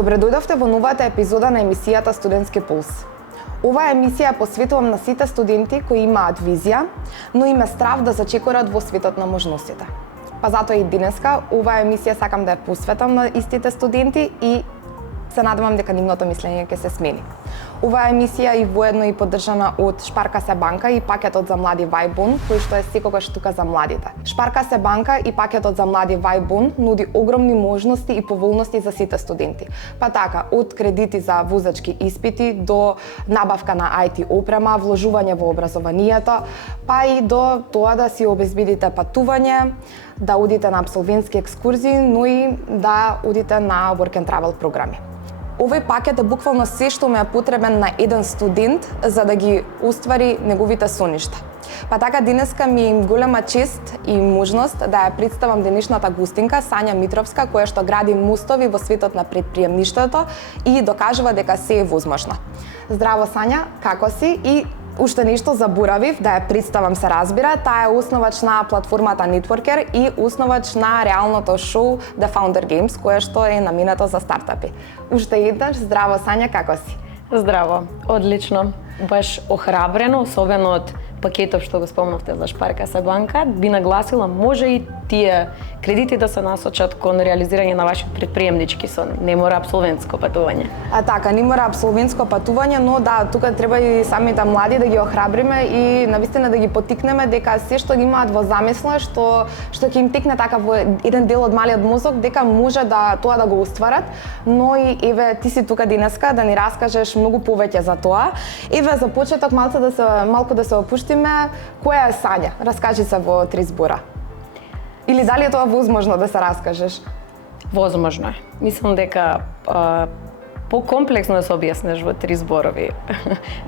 Добре дојдовте во новата епизода на емисијата Студентски пулс. Оваа емисија посветувам на сите студенти кои имаат визија, но им е страв да зачекорат во светот на можностите. Па затоа и денеска оваа емисија сакам да ја посветам на истите студенти и се надевам дека нивното мислење ќе се смени. Оваа емисија и воедно и поддржана од Шпарка се банка и пакетот за млади Вајбун, кој што е секогаш тука за младите. Шпарка се банка и пакетот за млади Вајбун нуди огромни можности и поволности за сите студенти. Па така, од кредити за возачки испити до набавка на IT опрема, вложување во образованието, па и до тоа да си обезбедите патување, да одите на апсолвентски екскурзии, но и да одите на work and travel програми. Овој пакет е буквално се што му е потребен на еден студент за да ги оствари неговите соништа. Па така денеска ми е голема чест и можност да ја представам денешната гостинка Сања Митровска, која што гради мостови во светот на претприемништвото и докажува дека се е возможно. Здраво Сања, како си? И уште нешто заборавив да ја представам, се разбира, таа е основач на платформата Networker и основач на реалното шоу The Founder Games, кое што е наменето за стартапи. Уште еднаш, здраво Сања, како си? Здраво, одлично. Баш охрабрено, особено од пакетов што го спомнавте за Шпарка се банка, би нагласила може и тие кредити да се насочат кон реализирање на вашиот претприемнички сон. Не мора апсолвентско патување. Така, не мора апсолвентско патување, но да, тука треба и самите млади да ги охрабриме и навистина да ги поттикнеме дека се што ги имаат во замисла, што ќе им текне така во еден дел од малиот мозок, дека може да тоа да го остварат, но и еве ти си тука денеска да ни раскажеш многу повеќе за тоа. Еве за почеток малку да се опуштиме, која е Сања? Раскажи се во 3 збора. Или дали е тоа возможно да се раскажеш? Возможно е. Мислам дека покомплексно да се објаснеш во 3 зборови.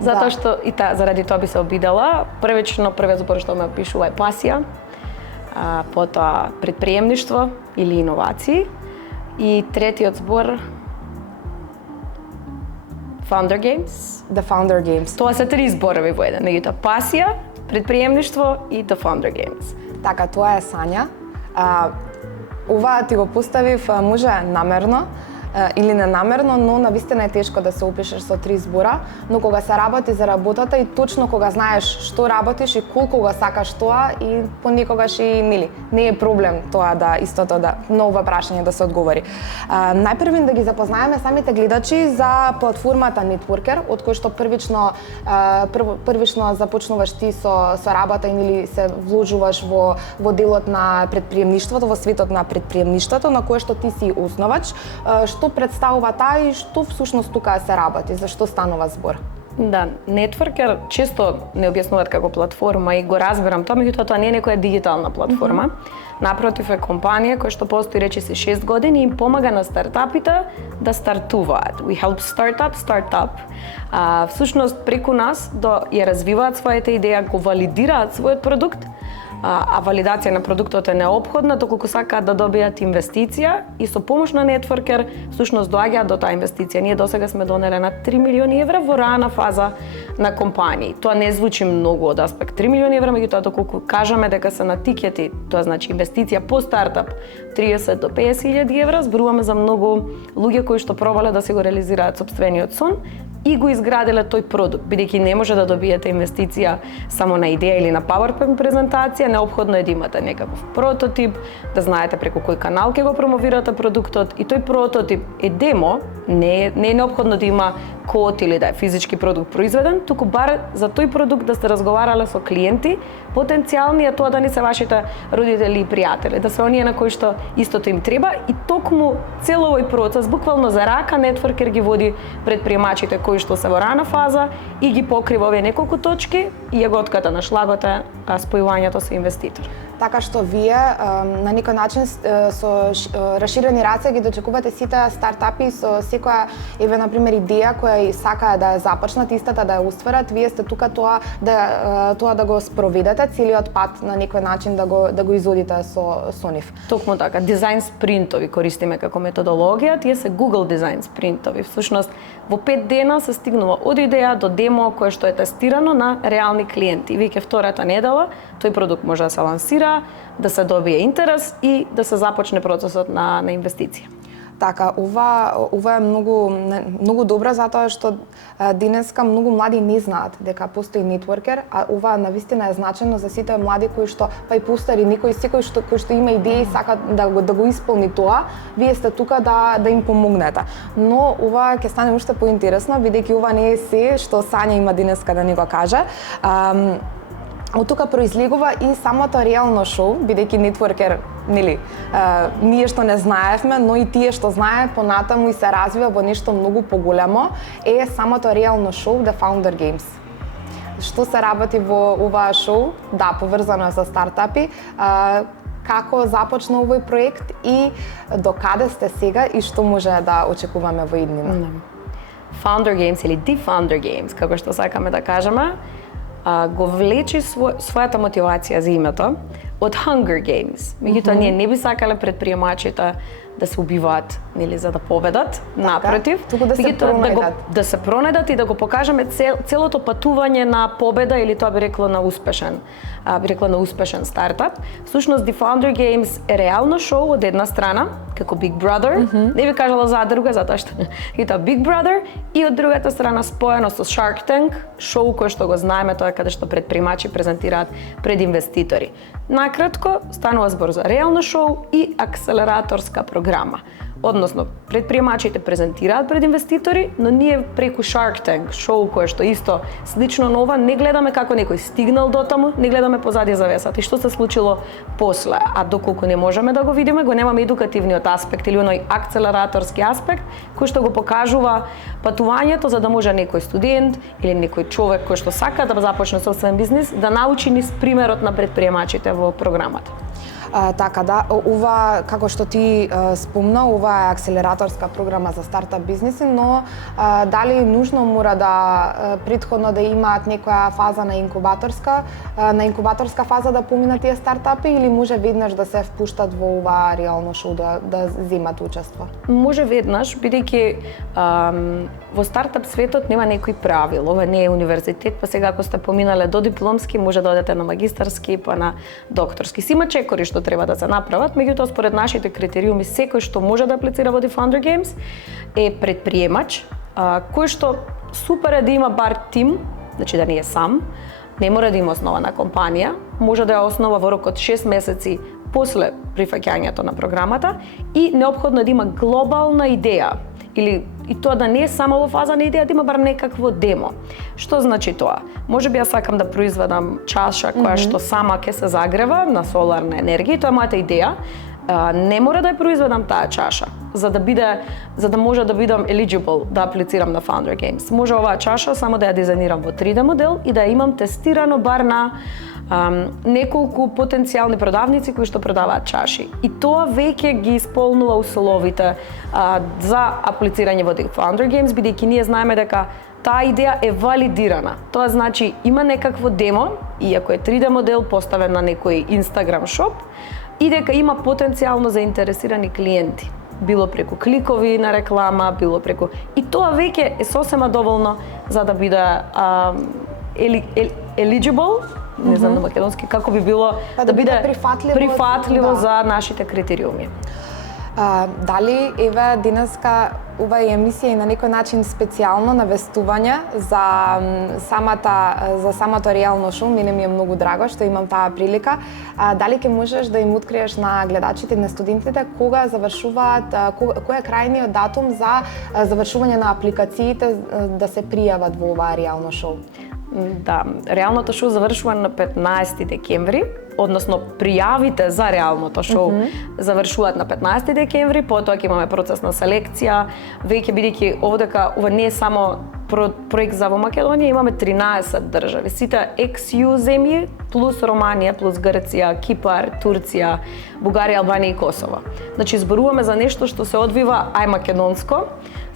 Затоа што и заради тоа би се обидела. Првиот збор што ме опишува е пасија, потоа претприемништво или иновации и третиот збор Founder Games. The Founder Games. Тоа се 3 зборови во еден. Меѓутоа пасија, претприемништво и The Founder Games. Така, тоа е Сања. Ова ти го поставив може намерно или ненамерно, но навистина е тешко да се опишеш со 3 збора, но кога се работи за работата и точно кога знаеш што работиш и колку го сакаш тоа и понекогаш и не е проблем тоа да истото да на ова прашање да се одговори. Најпрвен да ги запознаеме самите гледачи за платформата Networker, од кој што првично започнуваш ти со работа или се вложуваш во делот на претприемништвото, во светот на претприемништвото, на кое што ти си основач. Што представува таа и што всушност тука се работи, за што станува збор? Да, Networker често не објаснуваат како платформа и го разбирам тоа, меѓутоа тоа не е некоја дигитална платформа. Напротив е компанија која што постои речиси 6 години и им помага на стартапите да стартуваат. We help startup. Всушност преку нас ја развиваат својата идеја, го валидираат својот продукт, а валидација на продуктот е неопходна доколку сакаат да добијат инвестиција и со помош на Networker всушност доаѓаат до таа инвестиција. Ние досега сме донеле на 3 милиони евра во рана фаза на компании. Тоа не звучи многу од аспект 3 милиони евра, меѓутоа доколку кажаме дека се на тикети, тоа значи инвестиција по стартап 30 до 50.000 евра, зборуваме за многу луѓе кои што пробале да си го реализираат сопствениот сон и го изградиле тој продукт, бидејќи не може да добиете инвестиција само на идеја или на PowerPoint презентација, неопходно е да имате некаков прототип, да знаете преку кој канал ќе го промовирате продуктот и тој прототип е демо, не е неопходно да има код или да е физички продукт произведен, туку бар за тој продукт да сте разговарале со клиенти, потенцијални е тоа да не се вашите родители и пријатели, да се оние на кои што истото им треба и токму цел овој процес буквално за рака Networker ги води претприемачите кои што се во рана фаза и ги покрива овие неколку точки и јаготката на шлагот е спојувањето со инвеститор. Така што вие на некој начин со расширени раце ги дочекувате сите стартапи со секоја на пример идеја која сакаат да ја започнат, истата да ја устварат, вие сте тука тоа да го спроведете целиот пат на некој начин да го изодите со нив. Токму така, дизајн спринтови користиме како методологија, тие се Google дизајн спринтови. Всушност во 5 дена се стигнува од идеја до демо кое што е тестирано на реални клиенти. Веќе втората недела тој продукт може да се лансира, да се добие интерес и да се започне процесот на инвестиција. Така, ова е многу добра затоа што денеска многу млади не знаат дека постои нетворкер, а ова навистина е значено за сите млади кои што па и постари, секој што има идеи и сака да го исполни тоа, вие сте тука да им помогнете. Но ова ќе стане уште поинтересно бидејќи ова не е се што Сања има денеска да ни го каже. Од тука произлегува и самото реално шоу, бидејќи нетворкер, нели, ние што не знаевме, но и тие што знаат понатаму и се развива во нешто многу поголемо, е самото реално шоу The Founder Games. Што се работи во оваа шоу? Да, поврзано е со стартапи. Како започна овој проект и до каде сте сега и што може да очекуваме во иднина? Founder Games или The Founder Games, како што сакаме да кажеме, го влечи својата мотивација за името од Hunger Games. Меѓутоа, ние не би сакале предприемачите да се убиваат, нели, за да победат, напротив, туку да се пронедат. Да се пронедат и да го покажеме целото патување на победа или тоа би рекла на успешен стартап. Всушност The Founder Games е реално шоу од една страна, како Big Brother, не би кажала за друга затоа што и тоа Big Brother, и од другата страна споено со Shark Tank, шоу кој што го знаеме, тоа е каде што предприемачи презентираат пред инвеститори. Накратко, станува збор за реално шоу и акселераторска програма. Односно, предприемачите презентираат пред инвеститори, но ние преку Shark Tank, шоу кое што исто слично на ова, не гледаме како некој стигнал до таму, не гледаме позади завесата и што се случило после. А доколку не можеме да го видиме, го немаме едукативниот аспект или оној акселераторски аспект, кој што го покажува патувањето за да може некој студент или некој човек кој што сака да започне собствен бизнис, да научи низ примерот на предприемачите во програмата. Така да, ова, како што ти спомна, ова е акселераторска програма за стартап бизниси, но дали нужно мора да претходно да имаат некоја фаза на инкубаторска фаза да поминат тие стартапи или може веднаш да се впуштат во ова реално шоу да земат учество? Може веднаш, бидејќи во стартап светот нема некои правил. Ова не е универзитет, па сега ако сте поминале до дипломски, може да одете на магистарски, па на докторски. Си има чекори што треба да се направат, меѓутоа според нашите критериуми секој што може да аплицира во The Founder Games е предприемач, кој што супер е да има бар тим, значи да не е сам, не мора да има основана компанија, може да ја основа во рок од 6 месеци после прифаќањето на програмата и неопходно е да има глобална идеја или и тоа да не е само во фаза на идеја, да има бар некакво демо. Што значи тоа? Можеби ја сакам да произведам чаша која што сама ќе се загрева на соларна енергија, тоа е мојата идеја. Не мора да ја произведам таа чаша за да може да бидам eligible да аплицирам на Founder Games. Може оваа чаша само да ја дизајнирам во 3D модел и да ја имам тестирано бар на неколку потенцијални продавници кои што продаваат чаши. И тоа веќе ги исполнува условите за аплицирање во The Founder Games, бидејќи ние знаеме дека таа идеја е валидирана. Тоа значи има некакво демо, иако е 3D модел поставен на некој Instagram шоп, и дека има потенцијално заинтересирани клиенти. Било преку кликови на реклама, било преку... И тоа веќе е сосема доволно за да биде eligible, не знам на македонски, како би било да биде прифатливо за нашите критериуми. Дали еве денеска ова е емисија и на некој начин специјално навестување за самото реално шоу, мене ми е многу драго што имам таа прилика. Дали ќе можеш да им откриеш на гледачите и на студентите кога завршуваат, кој е крајниот датум за завршување на апликациите да се пријават во оваа реално шоу? Да, реалното шоу завршува на 15 декември, односно пријавите за реалното шоу завршуваат на 15 декември, потоа ќе имаме процес на селекција, веќе бидејќи овдека ова не е само проект за во Македонија, имаме 13 држави, сите ex-EU земји, плюс Романија, плюс Грција, Кипар, Турција, Бугарија, Албанија и Косово. Значи зборуваме за нешто што се одвива македонско,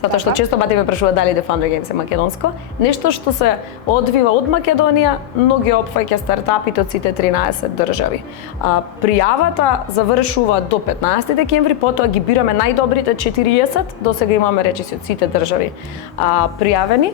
затоа што Така. често пати ме прашуваат дали The Founder Games е македонско. Нешто што се одвива од Македонија, но ги опфаќа стартапите од сите 13 држави. Пријавата завршува до 15 декември, потоа ги бираме најдобрите 40, до сега имаме речиси од сите држави пријавени.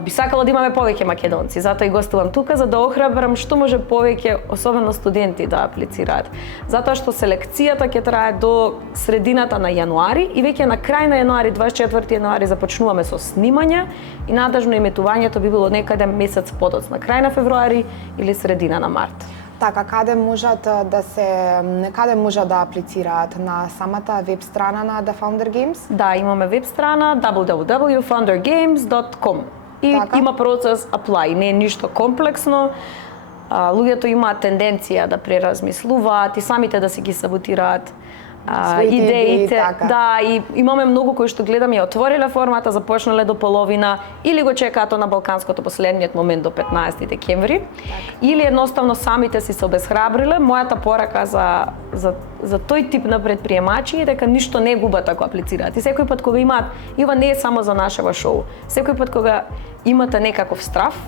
Би сакала да имаме повеќе македонци, затоа и гостувам тука за да охрабрам што може повеќе, особено студенти да аплицираат. Затоа што селекцијата ќе трае до средината на јануари и веќе на крај на јануари, 24 јануари започнуваме со снимање и надежно иметувањето би било некаде месец подоцна, крај на февруари или средина на март. Така, каде можат да аплицираат? На самата веб страна на The Founder Games? Да, имаме веб страна www.foundergames.com и Така. има процес apply, не е ништо комплексно. Луѓето имаат тенденција да преразмислуваат и самите да се ги саботираат Своите идеи, идеите. така. Да, и имаме многу кои што гледам ја отвориле формата, започнале до половина или го чекаат на балканското последниот момент до 15 декември, или едноставно самите си се обесхрабриле. Мојата порака за тој тип на предприемачи е дека ништо не губат ако аплицираат. И секој пат кога имаат, и ова не е само за нашево шоу, секој пат кога имате некаков страф,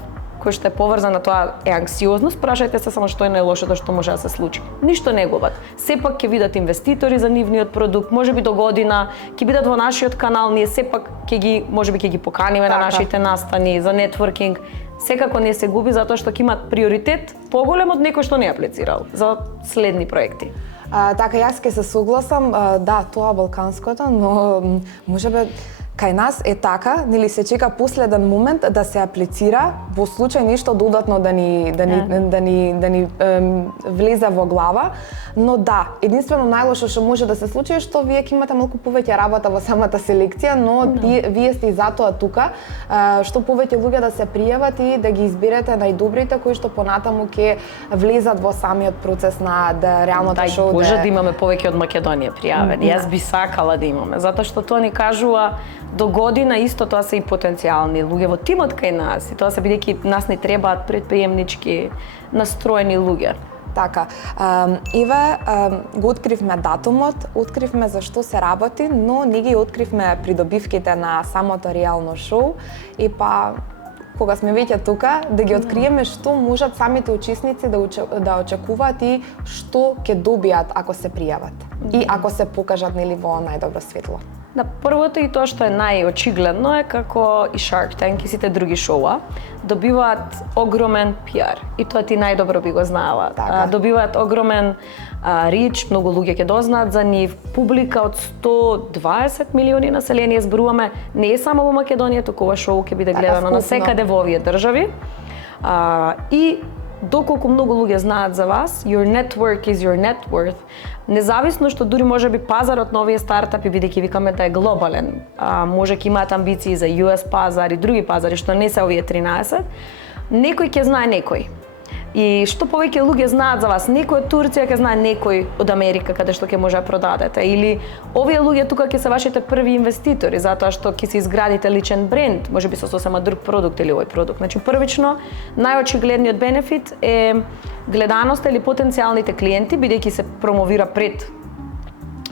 кој што е поврзан на тоа е анксиозност, прашајте се само што е најлошото што може да се случи. Ништо не губат. Сепак ќе видат инвеститори за нивниот продукт, можеби до година ќе бидат во нашиот канал, ние сепак можеби ќе ги поканиме на Така. нашите настани за нетворкинг. Секако не се губи затоа што ќе имат приоритет поголем од некој што не аплицирал за следни проекти. Така, јас ќе се согласам, да, тоа балканското, но можеби кај нас е така, нели се чека последен момент да се аплицира, во случај нешто додатно да ни влезе во глава, но да, единствено најлошо што може да се случи е што вие ќе имате малку повеќе работа во самата селекција, но вие сте и затоа тука, што повеќе луѓе да се пријават и да ги изберете најдобрите кои што понатаму ќе влезат во самиот процес на реалното шоу. Може да имаме повеќе од Македонија пријавени. Јас би сакала да имаме, затоа што тоа ни кажува до година исто тоа се и потенцијални луѓе во тимот кај нас и тоа се бидејќи нас ни требаат предприемнички настроени луѓе. Така, Иве, го откривме датумот, откривме за што се работи, но не ги откривме придобивките на самото реално шоу и кога сме веќе тука, да ги откриеме што можат самите учесници да очекуваат и што ќе добијат ако се пријават и ако се покажат нели во најдобро светло. Да, првото и тоа што е најочигледно е како и Shark Tank и сите други шоуа добиваат огромен пиар и тоа ти најдобро би го знаела. Така. Добиваат огромен рич, многу луѓе ќе дознаат за нив, публика од 120 милиони население зборуваме, не е само во Македонија, туку ова шоу ќе биде Така, гледано вкупно. насекаде во овие држави. И доколку многу луѓе знаат за вас, your network is your net worth. Независно што дури можеби пазарот на овие стартапи, бидејќи викаме да е глобален, може ќе имаат амбиции за US пазар и други пазари што не се овие 13, некој ќе знае некој. И што повеќе луѓе знаат за вас, некој од Турција ќе знае некој од Америка каде што ќе може да продадете, или овие луѓе тука ќе се вашите први инвеститори затоа што ќе си изградите личен бренд, можеби со сосема друг продукт или овој продукт. Значи првично најочигледниот бенефит е гледаноста или потенцијалните клиенти бидејќи се промовира пред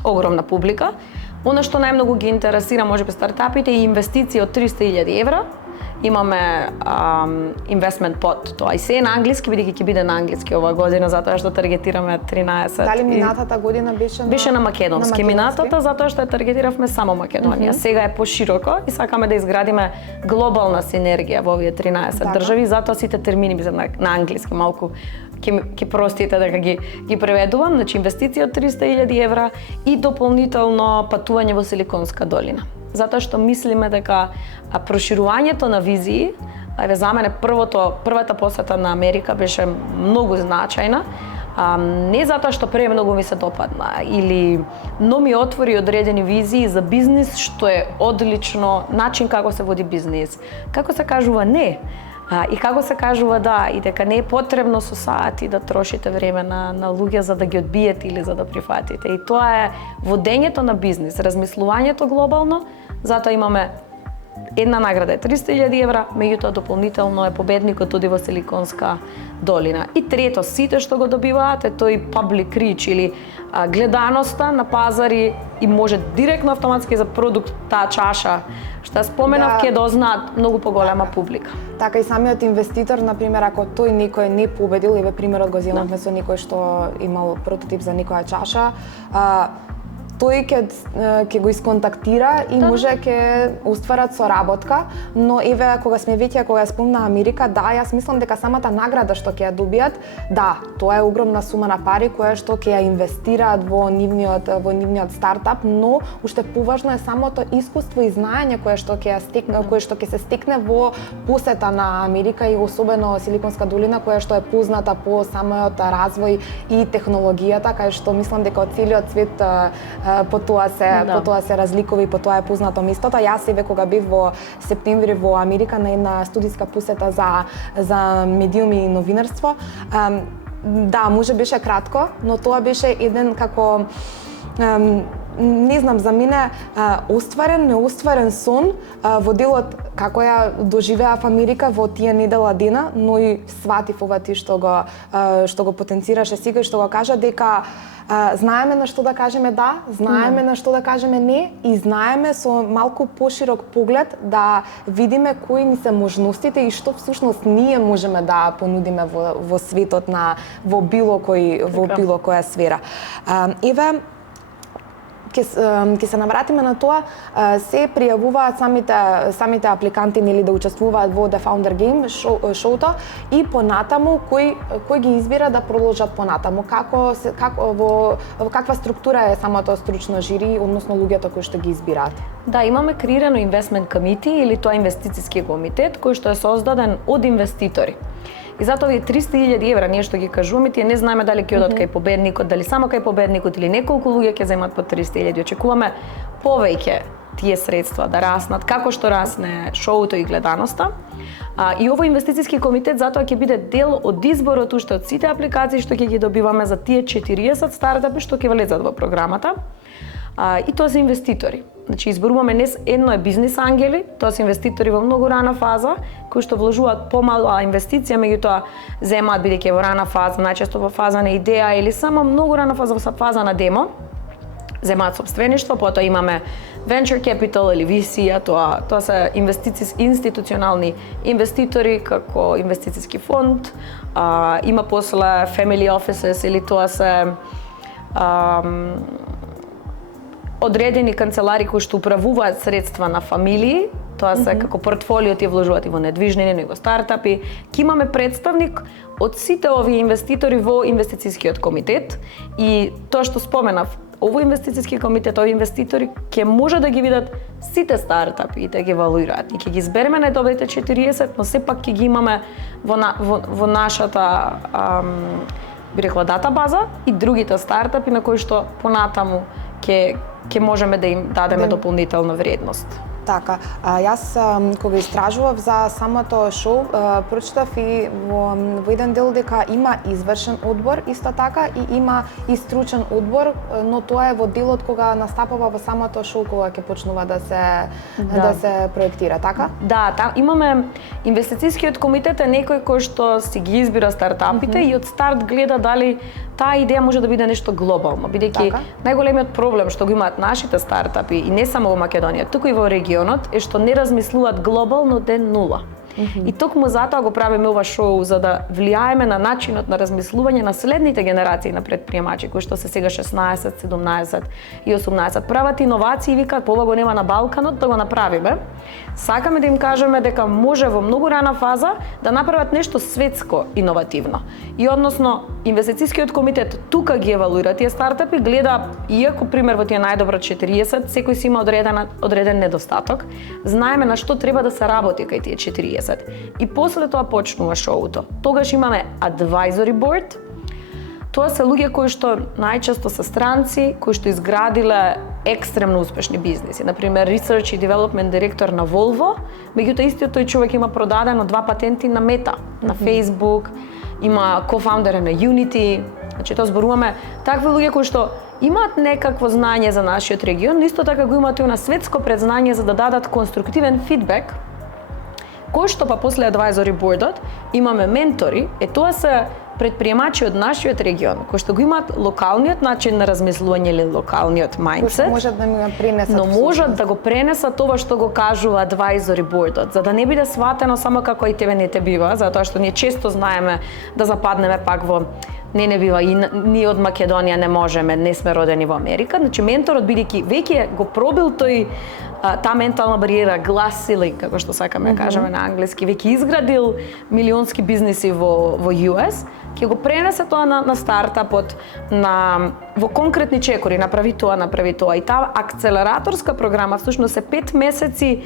огромна публика. Она што најмногу ги интересира можеби стартапите е инвестиции од 300.000 евра. Имаме investment pot, тоа и се е на англиски, бидејќи ќе биде на англиски оваа година затоа што таргетираме 13. Дали минатата година беше на македонски. Минатата затоа што ја таргетиравме само Македонија. Сега е пошироко и сакаме да изградиме глобална синергија во овие 13 држави, затоа сите термини би на англиски малку ќе простите дека ги преведувам, значи инвестиција од 300.000 евра и дополнително патување во Силиконска долина. Затоа што мислиме дека проширувањето на визии, за мене првата посета на Америка беше многу значајна, не затоа што премногу ми се допадна но ми отвори одредени визии за бизнис што е одлично, начин како се води бизнис, како се кажува не, и како се кажува да, и дека не е потребно со сати да трошите време на луѓе за да ги одбиете или за да прифатите. И тоа е водењето на бизнис, размислувањето глобално, затоа имаме една награда е 300.000 евра, меѓутоа дополнително е победникот оди во Силиконска долина. И трето, сите што го добиваат е тој public reach или гледаноста на пазари и може директно автоматски за продукт таа чаша што ја споменав ќе дознаат многу поголема публика. Така и самиот инвеститор, например, ако тој некој не победил, еве примерот го земавме со некој што имал прототип за некоја чаша, тој ќе го исконтактира и може ќе устварат соработка, но еве кога ја спомна Америка, да, јас мислам дека самата награда што ќе ја добијат, да, тоа е огромна сума на пари која што ќе ја инвестираат во нивниот стартап, но уште поважно е самото искуство и знаење кое што ќе се стекне во посета на Америка и особено Силиконска долина, која што е позната по самиот развој и технологијата, кај што мислам дека од целиот свет по тоа се разликува и по тоа е познато местото. Јас еве кога бев во септември во Америка на една студиска посета за медиуми и новинарство, да, може беше кратко, но тоа беше еден како не знам, за мене остварен, неостварен сон во делот како ја доживеав Америка во тие недела дена, но и сватив ова ти што го потенцираше сега и што го кажа дека знаеме на што да кажеме да, знаеме на што да кажеме не и знаеме со малку поширок поглед да видиме кои ни се можностите и што всушност ние можеме да понудиме во светот во било која сфера. Еве ќе се навратиме на тоа, се пријавуваат самите апликанти нели да учествуваат во The Founder Game шоуто и понатаму кој ги избира да продолжат понатаму, во каква структура е самото стручно жири, односно луѓето кои што ги избираат. Да, имаме креирано investment committee или тоа инвестициски комитет кој што е создаден од инвеститори. И затоа овие 300.000 евра, ние што ги кажуваме, тие не знаеме дали ќе одат кај победникот, дали само кај победникот или неколку луѓе ќе земат по 300.000. Очекуваме повеќе тие средства да раснат, како што расне шоуто и гледаноста. И овој инвестициски комитет затоа ќе биде дел од изборот уште од сите апликации што ќе ги добиваме за тие 40 стартапи што ќе влезат во програмата. И тоа се инвеститори. Значи изборуваме не едно е бизнис ангели, тоа се инвеститори во многу рана фаза, кои што вложуваат помала инвестиција, меѓутоа земаат бидејќи во рана фаза, најчесто во фаза на идеја или само многу рана фаза во фаза на демо, земаат сопствеништво, потоа имаме venture capital или VC, тоа се институционални инвеститори како инвестициски фонд, има после family offices или тоа се одредени канцелари кои што управуваат средства на фамилии, тоа се како портфолио тие вложуваат и во недвижни, и во стартапи. Ки имаме представник од сите овие инвеститори во инвестицискиот комитет и тоа што споменав, овој инвестициски комитет, овие инвеститори ќе може да ги видат сите стартапи и да ги евалуираат. И ќе ги избереме најдобрите 40, но сепак ќе ги имаме во нашата би рекла дата база и другите стартапи на кои што понатаму ќе можеме да им дадеме дополнителна вредност. Така, јас кога истражував за самото шоу, прочитав и во еден дел дека има извршен одбор исто така и има и стручен одбор, но тоа е во делот кога настапува во самото шоу кога ќе почнува да се проектира, така? Да, имаме инвестицискиот комитет е некој кој што си ги избира стартапите и од старт гледа дали таа идеја може да биде нешто глобално, бидејќи најголемиот проблем што го имаат нашите стартапи и не само во Македонија, туку и во регионот е што не размислуваат глобално ден нула. И токму затоа го правиме ова шоу за да влијаеме на начинот на размислување на следните генерации на претприемачи кои што се сега 16, 17 и 18 прават иновации и викаат ова го нема на Балканот да го направиме. Сакаме да им кажеме дека може во многу рана фаза да направат нешто светско иновативно. И односно инвестицискиот комитет тука ги евалуира тие стартапи, гледа иако пример во тие најдобро 40, секој си има одреден недостаток, знаеме на што треба да се работи кај тие 40. И после тоа почнува шоуто. Тогаш имаме advisory board. Тоа се луѓе кои што најчесто се странци, кои што изградиле екстремно успешни бизниси. Например, research и development директор на Volvo, меѓутоа истиот тој човек има продадено 2 патенти на Meta, на Facebook, има кофаундер на Unity. Значи тоа зборуваме такви луѓе кои што имаат некакво знаење за нашиот регион, но исто така го имаат и на светско предзнање за да дадат конструктивен фидбек, кој што па после advisory boardот имаме ментори, тоа се предприемачи од нашиот регион, кои што го имаат локалниот начин на размислување или локалниот mindset, можат да ми пренесат, но можат да го пренесат това што го кажува advisory boardот, за да не биде сватено само како и тебе не те бива, затоа што ние често знаеме да западнеме пак во не бива и ние од Македонија не можеме, не сме родени во Америка. Значи менторот бидејќи веќе го пробил тој таа ментална бариера, glass ceiling, како што сакаме кажеме на англиски, веќе изградил милионски бизниси во US, ќе го пренесе тоа на стартапот, во конкретни чекори, направи тоа. И таа акцелераторска програма всушност е 5 месеци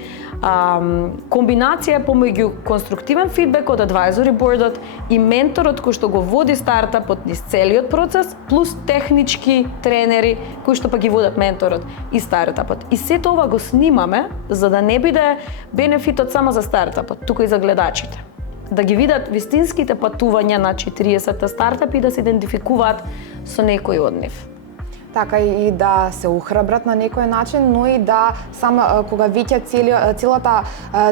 комбинација помеѓу конструктивен фидбек од advisory boardот и менторот кој што го води стартапот низ целиот процес, плюс технички тренери кои што па ги водат менторот и стартапот. И сето ова го снимаме за да не биде бенефитот само за стартапот, туку и за гледачите. Да ги видат вистинските патувања на 40 стартапи и да се идентификуваат со некој од нив. Така и да се ухрабрат на некој начин, но и да само кога веќе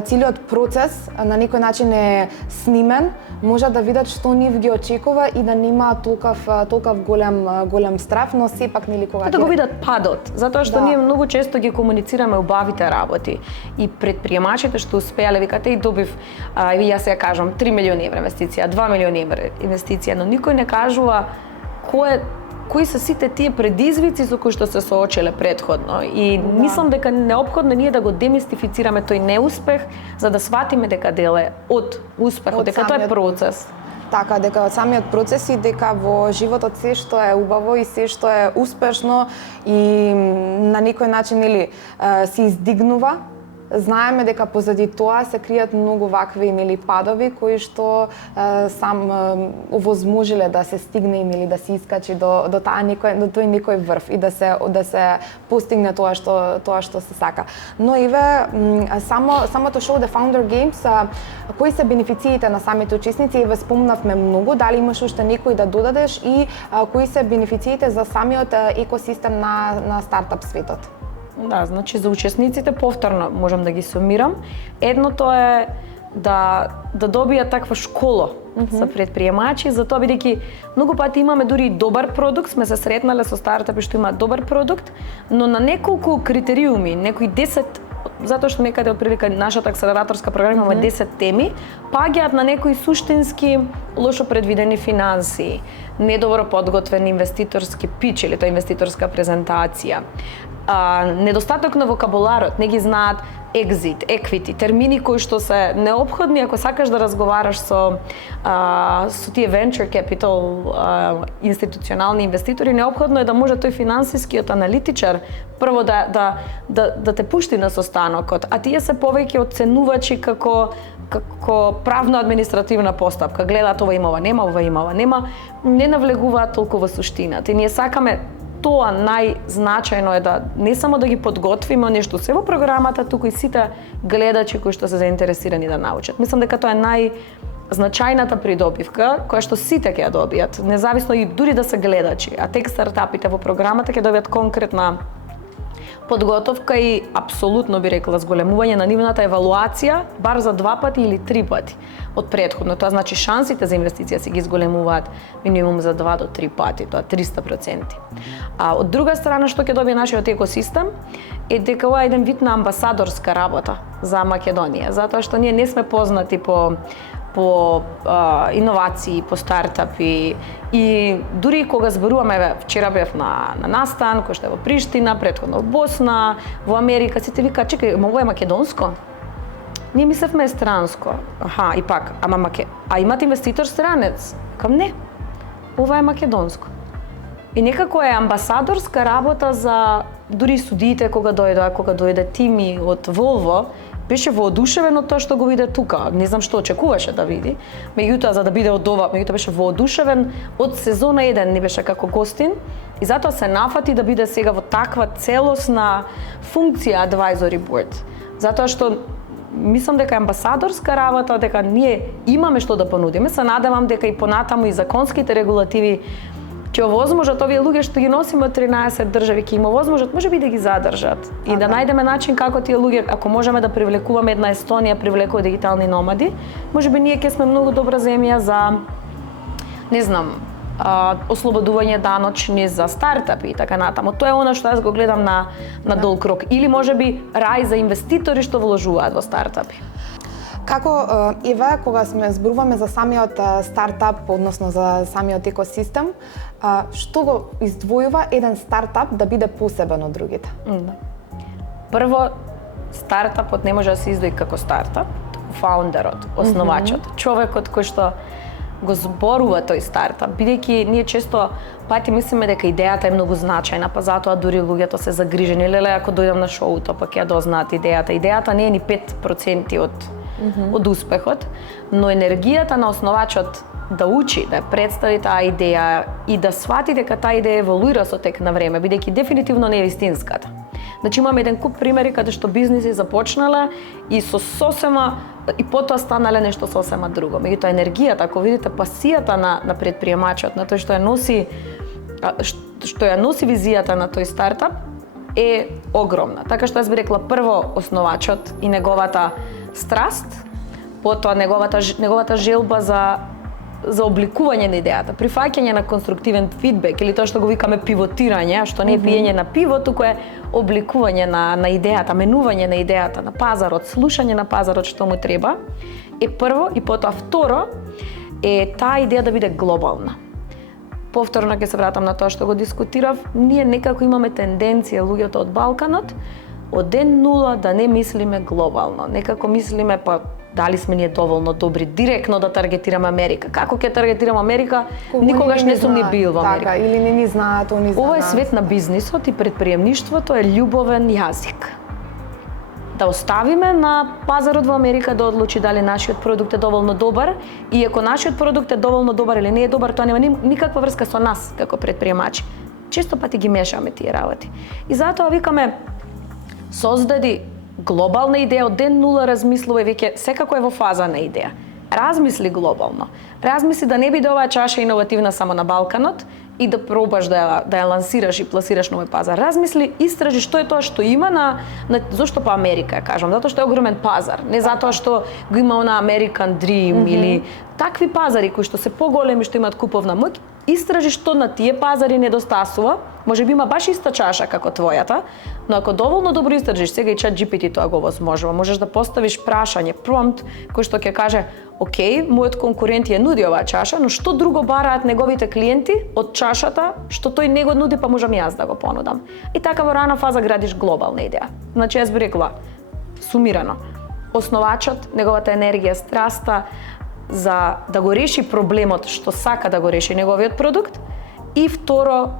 целиот процес на некој начин е снимен, можат да видат што нив ги очекува и да нема толков голем страв, но сепак нели кога да го видат падот, затоа што ние многу често ги комуницираме убавите работи и предприемачите што успеале викате и добив јас ја кажам 3 милиони евра инвестиција, 2 милиони евра инвестиција, но никој не кажува кои се сите тие предизвици со кои што се соочиле претходно. И мислам дека неопходно ние да го демистифицираме тој неуспех за да сватиме дека дел е од успехот, дека тоа е процес. Така, дека од самиот процес и дека во животот се што е убаво и се што е успешно и на некој начин или се издигнува. Знаеме дека позади тоа се кријат многу вакви падови кои што сам овозможиле да се стигне или да се искачи до тој некој врв и да се постигне тоа што се сака. Но еве самото шоу The Founder Games, кои се бенефициите на самите учесници, еве спомнавме многу, дали имаш уште некој да додадеш и кои се бенефициите за самиот екосистем на стартап светот? Да, значи за учесниците повторно можам да ги сумирам. Едното е да добијат таква школа за предприемачи, затоа бидејќи многу пати имаме дури добар продукт, сме се сретнале со стартапи што имаат добар продукт, но на неколку критериуми, некои 10, затоа што некаде отприлика нашата акселераторска програма имаме 10 теми, паѓаат на некои суштински лошо предвидени финанси, недобро подготвен инвеститорски пич или тоа инвеститорска презентација, недостаток на вокабуларот, не ги знаат exit, equity, термини кои што се неопходни ако сакаш да разговараш со тие venture capital институционални инвеститори, неопходно е да може тој финансискиот аналитичар прво да те пушти на состанокот, а тие се повеќе оценувачи како правно-административна постапка, гледаат ова има, ова нема, не навлегуваат толку во суштината. И ние сакаме тоа најзначајно е да не само да ги подготвиме нешто се во програмата, туку и сите гледачи кои што се заинтересирани да научат. Мислам дека тоа е најзначајната придобивка која што сите ќе ја добијат, независно и дури да се гледачи, а тек стартапите во програмата ќе добијат конкретна подготовка и апсолутно би рекла зголемување на нивната евалуација бар за 2 пати или 3 пати од претходно. Тоа значи шансите за инвестиција се ги зголемуваат минимум за 2 до 3 пати, тоа 300%. А од друга страна што ќе добие нашиот екосистем е дека ова е еден вид на амбасадорска работа за Македонија, затоа што ние не сме познати по иновации, по стартапи и дури кога зборуваме, вчера бев на настан кој што е во Приштина, претходно во Босна, во Америка, сите викаат чекај, ова е македонско? Ние мислевме е странско. И пак, а имате инвеститор странец? Кам не. Ова е македонско. И некако е амбасадорска работа за дури судиите кога дојде тими од Volvo, беше воодушевен од тоа што го виде тука. Не знам што очекуваше да види. Меѓутоа за да биде од ова, беше воодушевен од сезона 1, не беше како гостин и затоа се нафати да биде сега во таква целосна функција advisory board. Затоа што мислам дека амбасадорска работа, дека ние имаме што да понудиме. Се надевам дека и понатаму и законските регулативи ќе овозможат овие луѓе што ги носиме од 13 држави, ќе им овозможат можеби да ги задржат и да најдеме начин како тие луѓе, ако можеме да привлекуваме една Естонија, привлекува дигитални номади, можеби ние ќе сме многу добра земја за не знам, ослободување даночни за стартапи и така натаму. Тоа е она што јас го гледам на долг рок. Или можеби рај за инвеститори што вложуваат во стартапи. Како Ева, кога сме зборуваме за самиот стартап, односно за самиот екосистем, што го издвојува еден стартап да биде посебен од другите? Прво, стартапот не може да се издвои како стартап, фаундерот, основачот, човекот кој што го зборува тој стартап, бидејќи ние често пати мислиме дека идејата е многу значајна, па затоа дури луѓето се загрижени, леле ако дојдам на шоуто, па ќе ја дознаат идејата. Идејата не е ни 5% од успехот, но енергијата на основачот да учи, да представи таа идеја и да свати дека таа идеја еволуира со тек на време, бидејќи дефинитивно не е вистинската. Значи имаме еден куп примери каде што бизниси започнале и со сосема и потоа станале нешто сосема друго. Меѓутоа енергијата, ако видите пасијата на претприемачот, на тој што ја носи визијата на тој стартап е огромна. Така што јас би рекла прво основачот и неговата страст, потоа неговата желба за обликување на идејата, прифаќање на конструктивен фидбек или тоа што го викаме пивотирање, што не е пиење на пиво, туку е обликување на идејата, менување на идејата на пазарот, слушање на пазарот што му треба, е прво и потоа второ е таа идеја да биде глобална. Повторно ќе се вратам на тоа што го дискутирав, ние некако имаме тенденција луѓето од Балканот од ден нула да не мислиме глобално. Некако мислиме па дали сме ние доволно добри директно да таргетираме Америка. Како ќе таргетираме Америка? Никогаш не сум ни бил во Америка. Така, или не ни знаат, они знаат. Ова е свет на бизнисот и предприемништвото е љубовен јазик. Да оставиме на пазарот во Америка да одлучи дали нашиот продукт е доволно добар и ако нашиот продукт е доволно добар или не е добар, тоа нема никаква врска со нас како предприемачи. Често пати ги мешаме тие работи. И затоа викаме создади глобална идеја, од ден нула размислувај, веќе секако е во фаза на идеја. Размисли глобално. Размисли да не биде оваа чаша иновативна само на Балканот и да пробаш да ја лансираш и пласираш на овој пазар. Размисли, истражи што е тоа што има зошто па Америка, кажам, затоа што е огромен пазар, не затоа што го има на American Dream или такви пазари кои што се поголеми, што имаат куповна моќ. Истражи што на тие пазари недостасува, може би има баш иста чаша како твојата, но ако доволно добро истражиш, сега и ChatGPT тоа го возможува, можеш да поставиш прашање, промпт, кој што ќе каже, окей, мојот конкурент ја нуди оваа чаша, но што друго бараат неговите клиенти од чашата, што тој не го нуди, па можам јас да го понудам. И така во рана фаза градиш глобална идеја. Значи, јас би рекла, сумирано, основачот, неговата енергија, страста, за да го реши проблемот што сака да го реши неговиот продукт и второ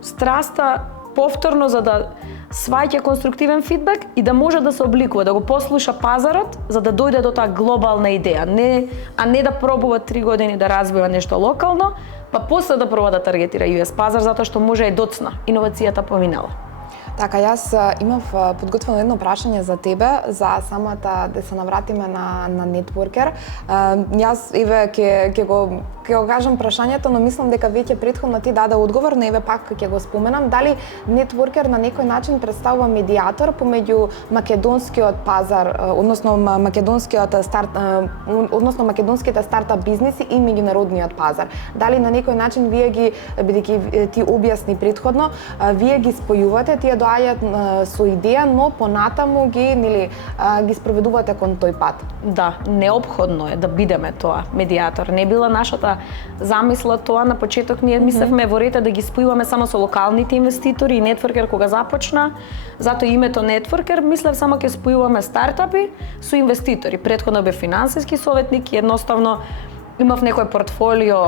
страста повторно за да сваќа конструктивен фидбек и да може да се обликува, да го послуша пазарот за да дојде до таа глобална идеја, а не да пробува 3 години да развива нешто локално, па после да проба да таргетира US пазар затоа што може и доцна инновацијата поминала. Така, јас имав подготвено едно прашање за тебе, за самата, да се навратиме на нетворкер. Јас, Еве, ќе го кажам прашањето, но мислам дека веќе претходно ти даде одговор, но Еве пак ќе го споменам. Дали нетворкер на некој начин представува медијатор помеѓу македонскиот пазар, односно македонските стартап бизниси и меѓународниот пазар? Дали на некој начин вие ги, бидејќи ти објасни претходно, вие ги спојувате тие доаѓаат со идеја, но понатаму ги спроведувате кон тој пат. Да, неопходно е да бидеме тоа медијатор. Не била нашата замисла тоа на почеток, ние мислевме во ред да ги спојуваме само со локалните инвеститори и нетворкер кога започна. Затоа името нетворкер мислев само ќе спојуваме стартапи со инвеститори. Претходно бев финансиски советник и едноставно имав некој портфолио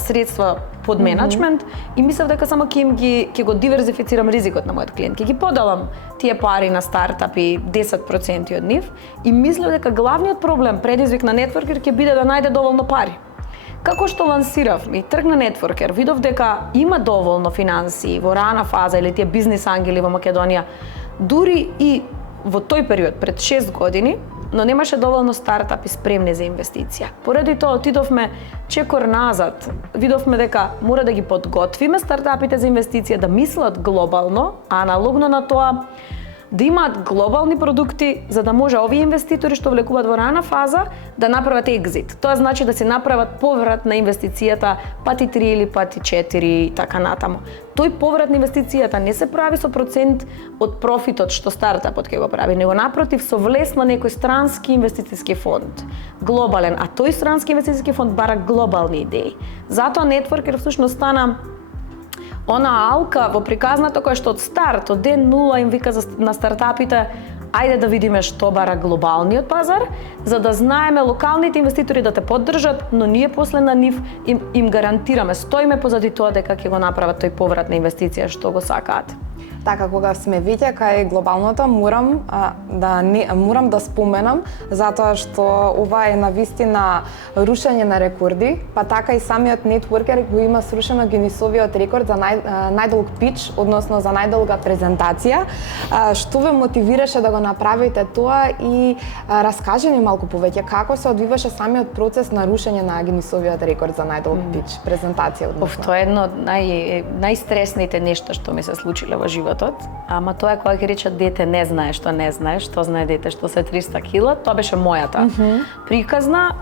средства под менеджмент и мислев дека само ќе го диверзифицирам ризикот на мојот клиент. Ќе ги поделам тие пари на стартапи 10% од нив и мислев дека главниот проблем предизвик на нетворкер ќе биде да најде доволно пари. Како што лансирав и тргна нетворкер, видов дека има доволно финансии во рана фаза или тие бизнис ангели во Македонија, дури и во тој период пред 6 години, но немаше доволно стартапи спремни за инвестиција. Поради тоа отидовме чекор назад, видовме дека мора да ги подготвиме стартапите за инвестиција, да мислат глобално, а аналогно на тоа да имаат глобални продукти за да може овие инвеститори што влекуваат во рана фаза да направат екзит. Тоа значи да се направат поврат на инвестицијата пати 3 или пати 4 и така натаму. Тој поврат на инвестицијата не се прави со процент од профитот што стартапот ќе го прави, него напротив со влез на некој странски инвестицијски фонд, глобален, а тој странски инвестицијски фонд бара глобални идеи. Затоа Networker всушност стана она алка во приказната која што од старт, од ден 0 им вика на стартапите ајде да видиме што бара глобалниот пазар, за да знаеме локалните инвеститори да те поддржат, но ние после на нив им гарантираме, стоиме позади тоа дека ќе го направат тој поврат на инвестиција што го сакаат. Така, кога сме веќе кај глобалното, морам да споменам, затоа што ова е навистина рушење на рекорди, па така и самиот Networker го има срушено Гинисовиот рекорд за најдолг пич, односно за најдолга презентација. Што ве мотивираше да го направите тоа и раскажи ни малку повеќе како се одвиваше самиот процес на рушење на Гинисовиот рекорд за најдолг пич, презентација односно. Тоа е едно од најстресните нешта што ми се случиле во животот. Ама тоа е кога ќе речат дете не знае што не знае, што знае дете што се 300 кила, тоа беше мојата приказна,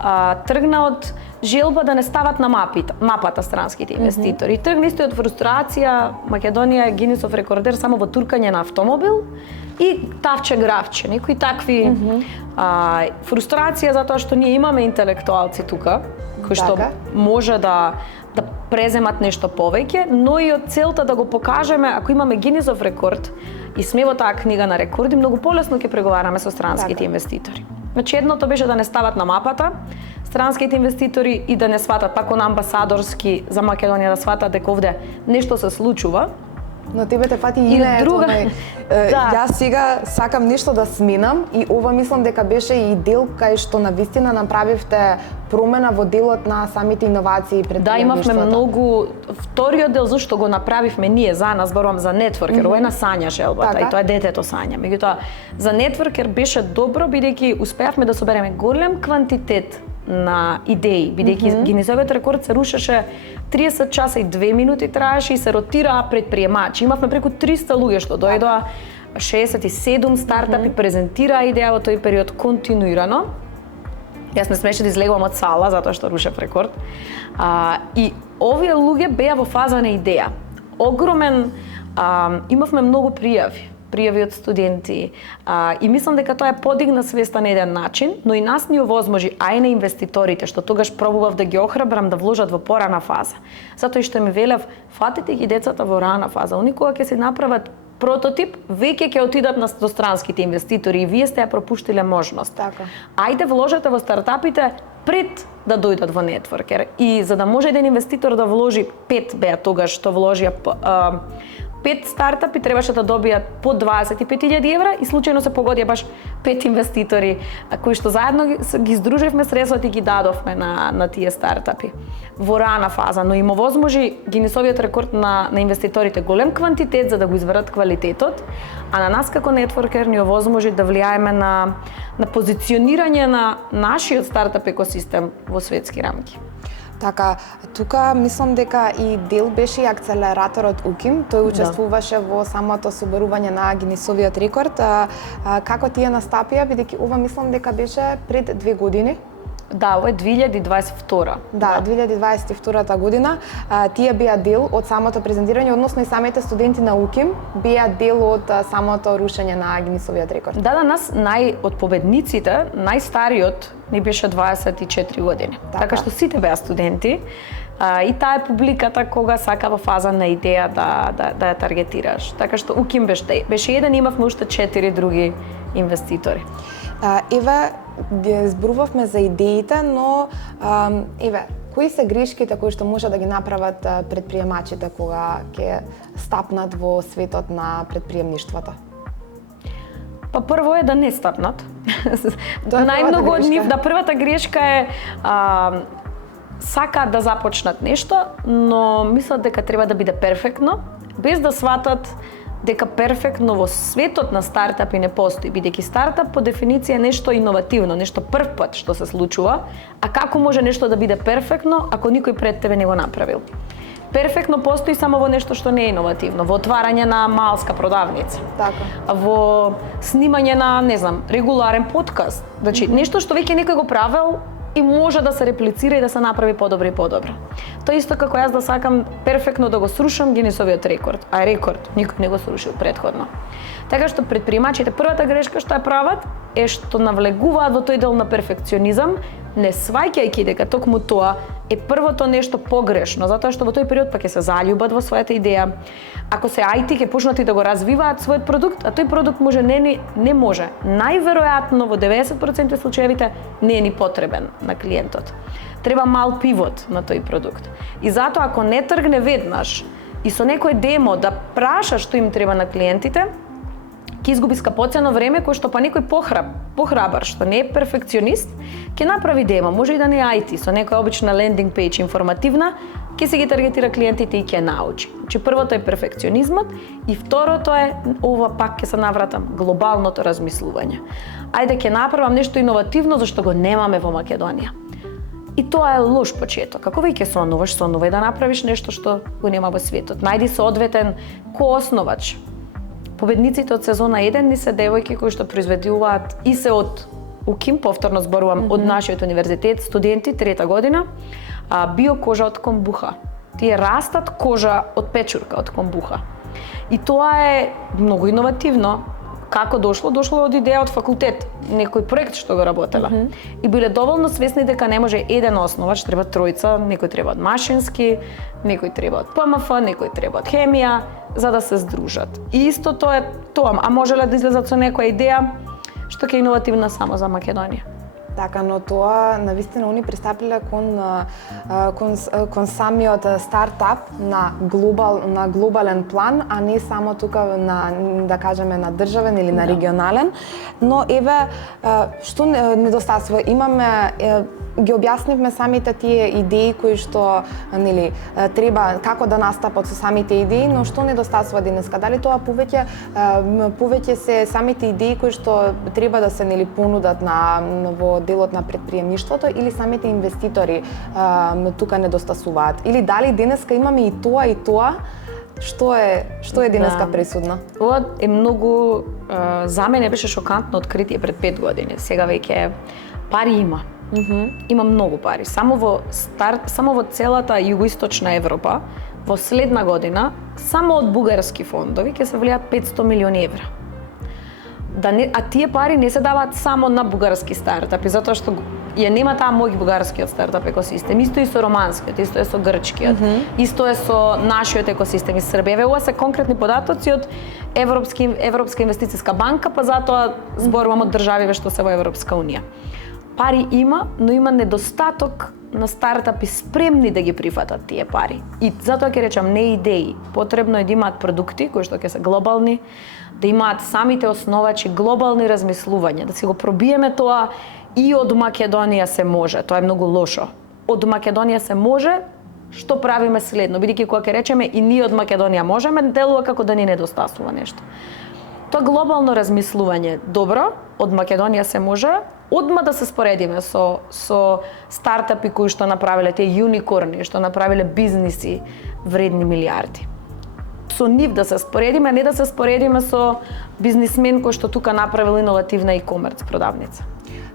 тргна од желба да не стават на мапата странските инвеститори. Тргна исто од фрустрација, Македонија е Гинисов рекордер само во туркање на автомобил и тавче гравче, некои такви фрустрација затоа што ние имаме интелектуалци тука кои што може да преземат нешто повеќе, но и од целта да го покажеме, ако имаме Гинисов рекорд и сме во таа книга на рекорди, многу полесно ќе преговараме со странските инвеститори. Значи едното беше да не стават на мапата странските инвеститори и да не сватат пак он амбасадорски за Македонија да сватат дека овде нешто се случува. Но тебе те фати и друга. Јас сега сакам нешто да сменам и ова мислам дека беше и дел кај што навистина направивте промена во делот на самите иновации и предприемништвото. Да, имавме многу. Вториот дел зашто го направивме ние за нас, зборувам за Networker, ова е на Сања желбата и тоа е детето Сања. Меѓутоа за Networker беше добро бидејќи успеавме да собереме голем квантитет на идеи, бидејќи Гинисовиот рекорд се рушеше 30 часа и 2 минути траеше и се ротираа предприемачи. Имавме преку 300 луѓе што дојдоа, 67 стартапи презентираа идеја во тој период континуирано. Јас не смеше да излегувам од сала затоа што рушев рекорд. И овие луѓе беа во фаза на идеја. Огромен, имавме многу пријави од студенти и мислам дека тоа е подигна свеста на еден начин, но и нас ни овозможи, а и на инвеститорите, што тогаш пробував да ги охрабрам да вложат во порана фаза. Затоа и што ми велев, фатите ги децата во рана фаза, они кога ќе се направат прототип, веќе ќе отидат до странските инвеститори и вие сте ја пропуштиле можност. Така. Ајде вложете во стартапите пред да дојдат во Networker. И за да може еден инвеститор да вложи 5 беа тогаш што вложија 5 стартапи требаше да добијат по 25.000 евра и случајно се погодија баш 5 инвеститори кои што заедно ги здруживме средствата и ги дадовме на тие стартапи во рана фаза, но им овозможи Гинисовиот рекорд на инвеститорите голем квантитет за да го изварат квалитетот, а на нас како Networker ни овозможи да влијаеме на позиционирање на нашиот стартап екосистем во светски рамки. Така, тука мислам дека и дел беше и акцелераторот УКИМ, тој учествуваше во самото соборување на Гинисовиот рекорд. Како тие настапија, бидејќи ова мислам дека беше пред 2 години? Да, ова е 2022. Да, 2022 година. Тие беа дел од самото презентирање, односно и самите студенти на УКИМ беа дел од самото рушење на Гинисовиот рекорд. Да, нас од победниците, најстариот ни беше 24 години. Така што сите беа студенти. И таа е публиката кога сака во фаза на идеја да ја таргетираш. Така што УКИМ беше еден, имавме уште 4 други инвеститори. Еве, ги зборувавме за идеите, но кои се грешките кои што може да ги направат предприемачите кога ќе стапнат во светот на предприемништвото? Па прво е да не стапнат. Најмногу од нив, првата грешка е сакаат да започнат нешто, но мислат дека треба да биде перфектно, без да сватат дека перфектно во светот на стартапи не постои, бидејќи стартап по дефиниција е нешто иновативно, нешто прв пат што се случува, а како може нешто да биде перфектно ако никој пред тебе не го направил? перфектно постои само во нешто што не е иновативно, во отварање на малска продавница. Така. Во снимање на, не знам, регуларен подкаст. Значи, нешто што веќе некој го правел и може да се реплицира и да се направи подобро и подобро. Тоа исто како јас да сакам перфектно да го срушам Гинисовиот рекорд, а рекорд никој не го срушил претходно. Така што предприемачите првата грешка што ја прават е што навлегуваат во тој дел на перфекционизам, не сваќајќи дека токму тоа е првото нешто погрешно, затоа што во тој период пак ќе се заљубат во својата идеја. Ако се IT ќе почнат и да го развиваат својот продукт, а тој продукт може не може. Најверојатно во 90% од случаевите не е ни потребен на клиентот. Треба мал пивот на тој продукт. И затоа ако не тргне веднаш и со некој демо да праша што им треба на клиентите, ќе изгуби скапоцено време кој што па некој похрабар, што не е перфекционист, ќе направи демо, може и да не IT, со некоја обична лендинг пејдж информативна, ќе се ги таргетира клиентите и ќе научи. Значи првото е перфекционизмот и второто е, ова пак ќе се навратам, глобалното размислување. Ајде ќе направам нешто иновативно зашто го немаме во Македонија. И тоа е лош почеток. Како веќе сонувај да направиш нешто што го нема во светот. Најди соодветен коосновач. Победниците од сезона 1 ни се девојки кои што произведуваат и се од УКИМ, повторно зборувам, од нашиот универзитет, студенти, 3-та година, биокожа од комбуха. Тие растат кожа од печурка од комбуха. И тоа е многу иновативно. Како дошло? Дошло од идеја од факултет, некој проект што го работела. И биле доволно свесни дека не може еден основач, треба тројца, некој треба од машински, некој треба од ПМФ, некој треба од хемија, за да се здружат. И истото е тоа, а можеле да излезат со некоја идеја што ќе е иновативна само за Македонија. Така, но тоа навистина они пристапиле кон самиот стартап на глобален план, а не само тука на, да кажеме, на државен или на регионален. Но еве што недостатство имаме, ги објаснивме самите тие идеи кои што нели треба како да настапат со самите идеи, но што недостатува денеска? Дали тоа повеќе се самите идеи кои што треба да се нели понудат во делот на предприемништвото или самите инвеститори тука недостасуваат? Или дали денеска имаме и тоа? Што е денеска пресудно? Ова е многу, за мене беше шокантно откритие пред 5 години. Сега веќе пари има. Има многу пари. Само во целата југоисточна Европа, во следна година, само од бугарски фондови ќе се влијат 500 милиони евра. А тие пари не се даваат само на бугарски стартапи, затоа што ја нема таа мој бугарскиот стартап екосистем. Исто и со романскиот, исто е со грчкиот, исто е со нашиот екосистем из Србија. Ова се конкретни податоци од Европска инвестициска банка, па затоа зборувам од државиве што се во Европска унија. Пари има, но има недостаток на стартапи спремни да ги прифатат тие пари. И затоа ќе речам не идеи, потребно е да имаат продукти кои што ќе се глобални, да имаат самите основачи глобални размислувања, да си го пробиеме тоа и од Македонија се може. Тоа е многу лошо. Од Македонија се може, што правиме следно, бидејќи кога ќе речеме и ние од Македонија можеме, делува како да ни недостасува нешто. Тоа глобално размислување, добро, од Македонија се може, одма да се споредиме со стартапи кои што направиле тие юникорни, што направиле бизниси вредни милиарди. Со нив да се споредиме, не да се споредиме со бизнисмен кој што тука направил иновативна e-commerce продавница.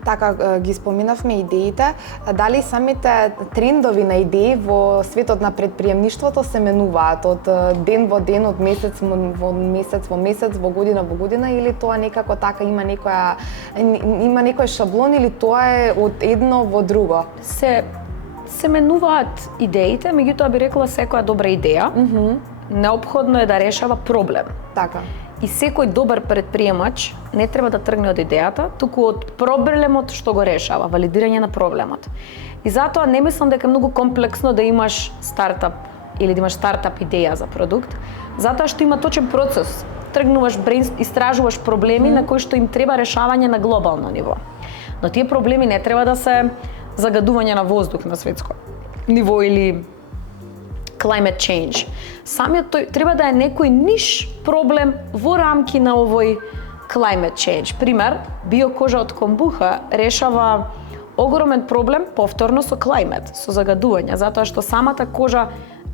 Така, ги споминавме идеите, дали самите трендови на идеи во светот на предприемништвото се менуваат од ден во ден, од месец во месец, во година, или тоа некако така има некој шаблон или тоа е од едно во друго? Се менуваат идеите, меѓутоа би рекла секоја добра идеја неопходно е да решава проблем. Така. И секој добар предприемач не треба да тргне од идејата, туку од проблемот што го решава, валидирање на проблемот. И затоа не мислам дека е многу комплексно да имаш стартап или да имаш стартап идеја за продукт, затоа што има точен процес. Тргнуваш, истражуваш проблеми на кои што им треба решавање на глобално ниво. Но тие проблеми не треба да се загадување на воздух на светско ниво или climate change. Самиот тој треба да е некој ниш проблем во рамки на овој climate change. Пример, биокожа од комбуха решава огромен проблем повторно со climate, со загадување, затоа што самата кожа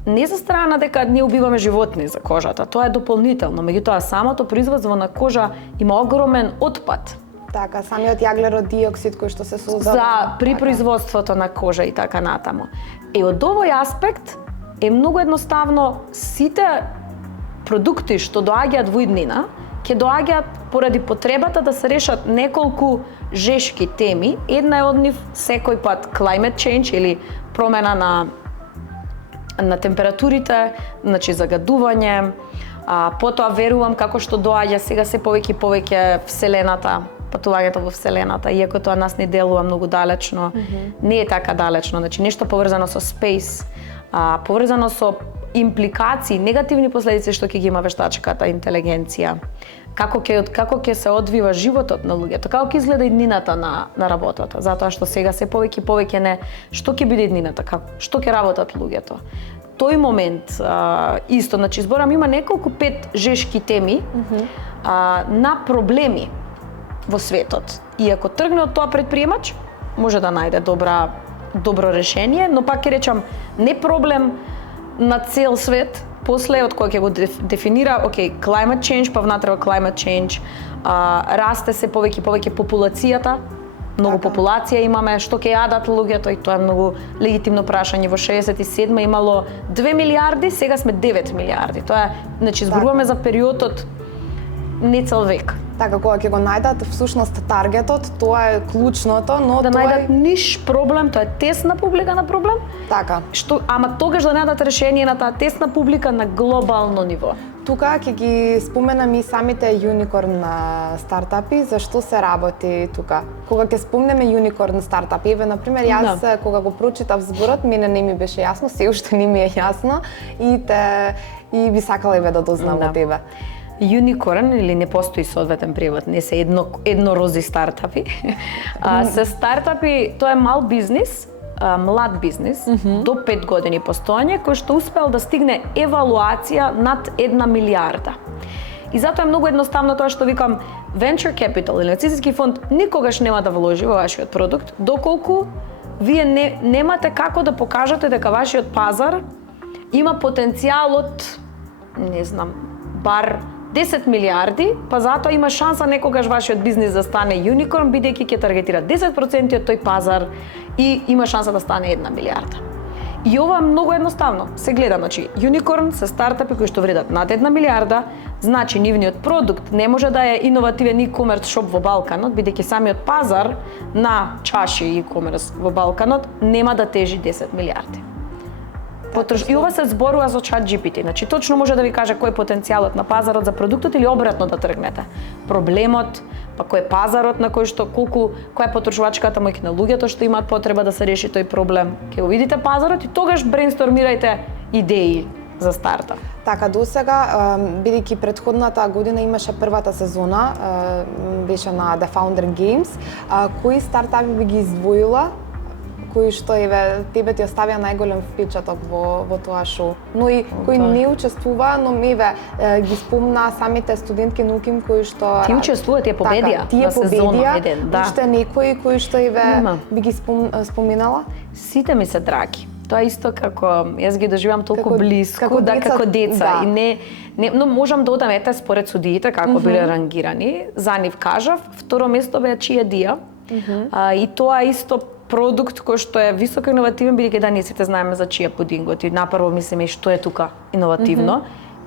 не за страна дека ние убиваме животни за кожата, тоа е дополнително, меѓутоа самото производство на кожа има огромен отпад. Така, самиот јаглерод диоксид кој што се создава За при производството на кожа и така натаму. И од овој аспект е многу едноставно сите продукти што доаѓаат во иднина ќе доаѓаат поради потребата да се решат неколку жешки теми. Една е од нив секој пат climate change или промена на температурите, значи загадување, потоа верувам како што доаѓа сега се повеќе и повеќе вселената, патувањето во вселената, иако тоа нас не делува многу далечно, не е така далечно, значи нешто поврзано со space, поврзано со импликации, негативни последици што ќе ги има вештачката интелигенција. Како ќе се одвива животот на луѓето, како ќе изгледа иднината на работата, затоа што сега се повеќе и повеќе не што ќе биде иднината, што ќе работат луѓето. Тој момент исто, значи зборам има неколку 5 жешки теми на проблеми во светот. И ако тргне од тоа предприемач, може да најде добро решение, но пак ќе речам не проблем на цел свет, после од кој ќе го дефинира, climate change, па внатре во climate change, расте се повеќе и повеќе популацијата, многу популација имаме, што ќе јадат луѓето, и тоа е многу легитимно прашање. Во 67 имало 2 милиарди, сега сме 9 милиарди. Тоа е, значи зборуваме за периодот не цел век. Така, кога ќе го најдат всушност таргетот, тоа е клучното, но да најдат ниш проблем, тоа е тесна публика на проблем. Така. Ама тогаш да најдат решение на таа тесна публика на глобално ниво. Тука ќе ги споменам и самите юникорн стартапи, зашто се работи тука. Кога ќе спомнеме юникорн стартапи, еве на пример јас кога го прочитав зборот, мене не ми беше јасно, се уште не ми е јасно и би сакала еве да дознам од тебе. Юникорн или не постои соодветен превод, не се еднорози стартапи. Се стартапи, тоа е мал бизнис, млад бизнис, до 5 години постоење, кој што успел да стигне евалуација над 1 милиарда. И затоа е многу едноставно тоа што викам venture capital или инвестициски фонд никогаш нема да вложи во вашиот продукт, доколку вие немате како да покажете дека вашиот пазар има потенцијал од, не знам, бар 10 милиарди, па затоа има шанса некогаш вашиот бизнис да стане юникорн, бидејќи ќе таргетира 10% од тој пазар и има шанса да стане 1 милиарда. И ова е многу едноставно. Се гледа, значи, юникорн се стартапи кои што вредат над 1 милиарда, значи нивниот продукт не може да е иновативен e-commerce шоп во Балканот, бидејќи самиот пазар на чаши e-commerce во Балканот нема да тежи 10 милиарди. И ова се зборува за ChatGPT, значи точно може да ви каже кој е потенцијалот на пазарот за продуктот или обратно да тргнете. Проблемот, па кој е пазарот на кој што која е потрошувачката моќ на луѓето што имаат потреба да се реши тој проблем. Ќе го видите пазарот и тогаш брейнстормирајте идеи за старта. Така, досега, бидејќи претходната година имаше првата сезона, беше на The Founder Games, кои стартапи би ги издвоила кои што тебе ти оставија најголем впечаток во тоа шоу. Но и кои не учествува, но ги спомна самите студентки науким кои што Ти учествува, тие победија на сезона еден, да. Уште некои кои што би ги споминала? Сите ми се драги. Тоа исто како јас ги доживам толку блиску, како деца. И но можам да одам според судиите како биле рангирани. За нив кажав, второ место беа Чијадија. И тоа исто продукт кој што е високо иновативен, бидејќи да ние сите знаеме за чија пудингот и напрво мислиме што е тука иновативно,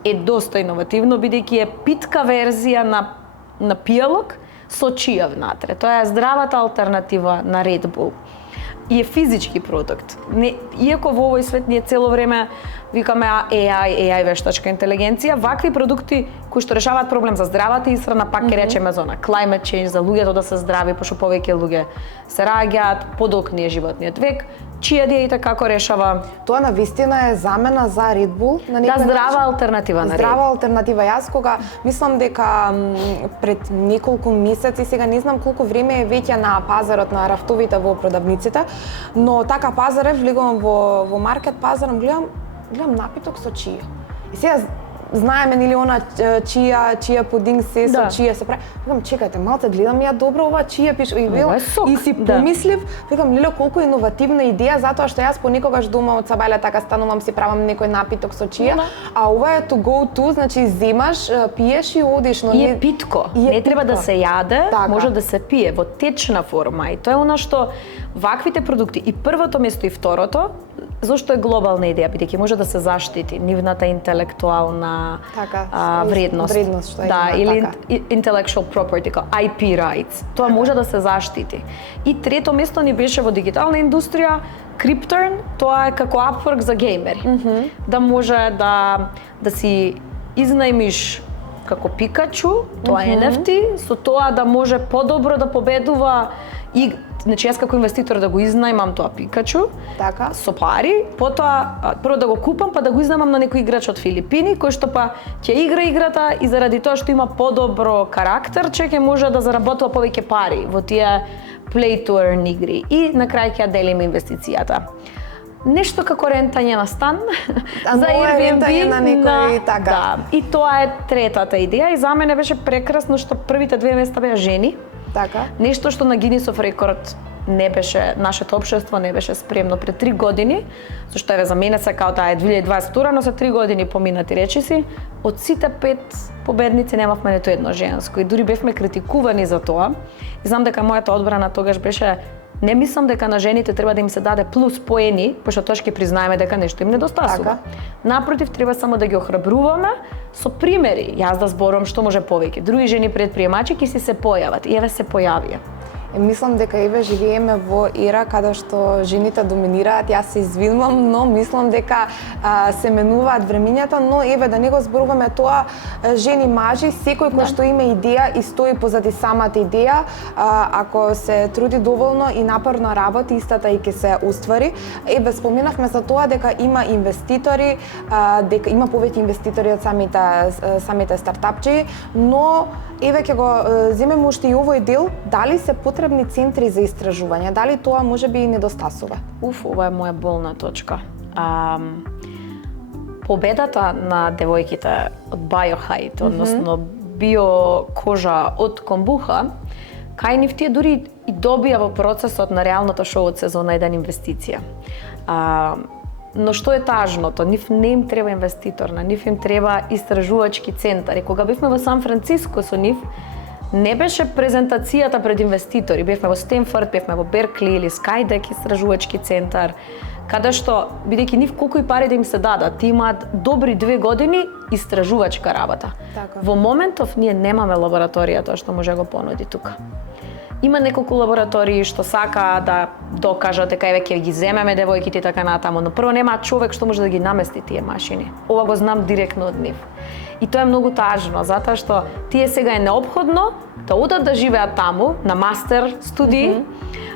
е доста иновативно бидејќи е питка верзија на пијалок со чија внатре. Тоа е здравата алтернатива на Red Bull. И е физички продукт. Иако во овој свет ние цело време викаме AI вештачка интелигенција, вакви продукти кои што решаваат проблем за здравата исхрана, пак ќе речеме за climate change, за луѓето да се здрави, пошто повеќе луѓе се раѓаат, подолг ни е животниот век, Чијадија и како решава. Тоа навистина е замена за Red Bull, на некој здрава алтернатива на Red Bull. Здрава алтернатива. Јас кога мислам дека пред неколку месеци, сега не знам колку време е веќе на пазарот на рафтовите во продавниците, но така пазар влегувам во маркет пазаром, гледам напиток со чија. И сега знаеме нели она чија пудинг се со чија се прави. Викам, чекајте, малце гледам ја добро ова чија пише и си помислив, викам, леле колку иновативна идеја, затоа што јас понекогаш дома од Сабајле така станувам си правам некој напиток со чија, а ова е to go to, значи земаш, пиеш и одиш, но и е питко. Не треба да се јаде, така, може да се пие во течна форма и тоа е она што ваквите продукти и првото место и второто, зашто е глобална идеја, бидејќи може да се заштити нивната интелектуална вредност. Што да, има, или така. intellectual property, IP rights. Тоа може да се заштити. И трето место ни беше во дигитална индустрија, Crypturn, тоа е како Upwork за геймери. Да може да си изнајмиш како Пикачу, тоа е NFT, со тоа да може подобро да победува и значи јас како инвеститор да го изнајмам тоа Пикачу, така, со пари, потоа прво да го купам, па да го изнајмам на некој играч од Филипини, кој што па ќе игра играта и заради тоа што има подобро карактер, ќе може да заработува повеќе пари во тие play to earn игри и на крај ќе ја делиме инвестицијата. Нешто како рентање на стан за Airbnb на некој така. Да, и тоа е третата идеја и за мене беше прекрасно што првите две места беа жени. Така. Нешто што на Guinness рекорд не беше, нашето општество не беше спремно пред 3 години, зашто еве за мене се као таа е 2022, но се 3 години поминати речиси, од сите 5 победници немавме ниту едно женско и дури бевме критикувани за тоа. И знам дека мојата одбрана тогаш беше не мислам дека на жените треба да им се даде плюс поени, пошто тоа ќе признаеме дека нешто им недостасува. Напротив, треба само да ги охрабруваме со примери. Јас да зборувам што може повеќе. Други жени предприемачи ќе си се појават и еве се појавија. Мислам дека еве живееме во ера каде што жените доминираат, јас се извинувам, но мислам дека се менуваат времињата, но еве да не го зборуваме тоа, жени, мажи, секој кој што има идеја и стои позади самата идеја, ако се труди доволно и напорно работи, истата и ќе се оствари. Еве споменавме за тоа дека има инвеститори, дека има повеќе инвеститори од самите стартапчи, но еве ќе го земеме уште и овој дел, дали се потребни центри за истражување, дали тоа можеби и недостасува? Ова е моја болна точка. Победата на девојките од Biohide, односно биокожа од комбуха, кај нив тие дури и добија во процесот на реалното шоу од сезона 1 инвестиција. Но што е тажното? Нив не им треба инвеститор, на нив им треба истражувачки центар. И кога бевме во Сан Франциско со нив, не беше презентацијата пред инвеститори. Бевме во Стенфорд, бевме во Беркли или Skydeck истражувачки центар, каде што, бидејќи нив колку и пари да им се дадат, ти имаат добри 2 години истражувачка работа. Така. Во моментов ние немаме лабораторија тоа што може го понуди тука. Има неколку лаборатории што сака да докажат дека еве ќе ги земеме девојките и така натаму, но прво нема човек што може да ги намести тие машини. Ова го знам директно од нив. И тоа е многу тажно, затоа што тие сега е неопходно да одат да живеат таму на мастер студии,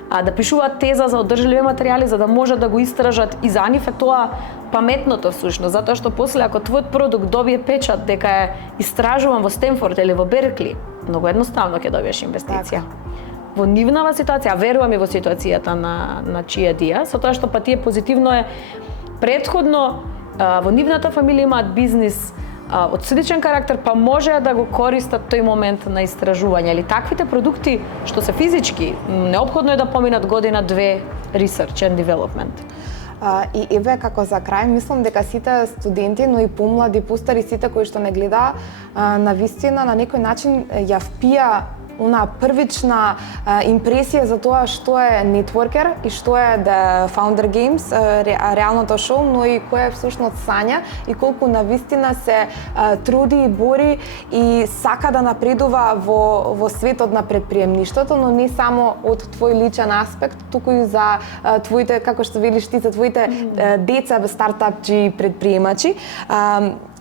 да пишуваат теза за одржливи материјали за да можат да го истражат и за нив е тоа паметното всушност, затоа што после ако твојот продукт добие печат дека е истражуван во Стенфорд или во Беркли, многу едноставно ќе добиеш инвестиција. Во нивнава ситуација, верувам и во ситуацијата на чија дија, со тоа што па тие позитивно е претходно во нивната фамилија имаат бизнис од сличен карактер, па може да го користат тој момент на истражување или таквите продукти што се физички, неопходно е да поминат година-две research and development. И еве како за крај, мислам дека сите студенти, но и помлади, постари, сите кои што не гледаа, на вистина на некој начин ја впија она првична импресија за тоа што е нетворкер и што е The Founder Games, реалното шоу, но и кој е всушност Сања и колку навистина се труди и бори и сака да напредува во светот на предприемништвото, но не само од твој личен аспект, туку и за твоите, како што велиш ти, за твоите деца, стартапчи и предприемачи.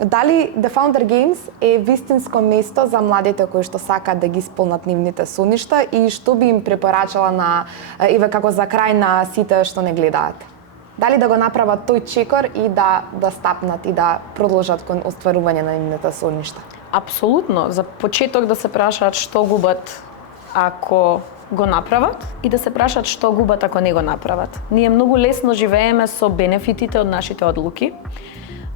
Дали The Founder Games е вистинско место за младите кои што сакаат да ги исполнат нивните соништа и што би им препорачала на еве како за крај на сите што не гледаат? Дали да го направат тој чекор и да стапнат и да продолжат кон остварување на нивните соништа? Апсолутно, за почеток да се прашаат што губат ако го направат и да се прашаат што губат ако не го направат. Ние многу лесно живееме со бенефитите од нашите одлуки.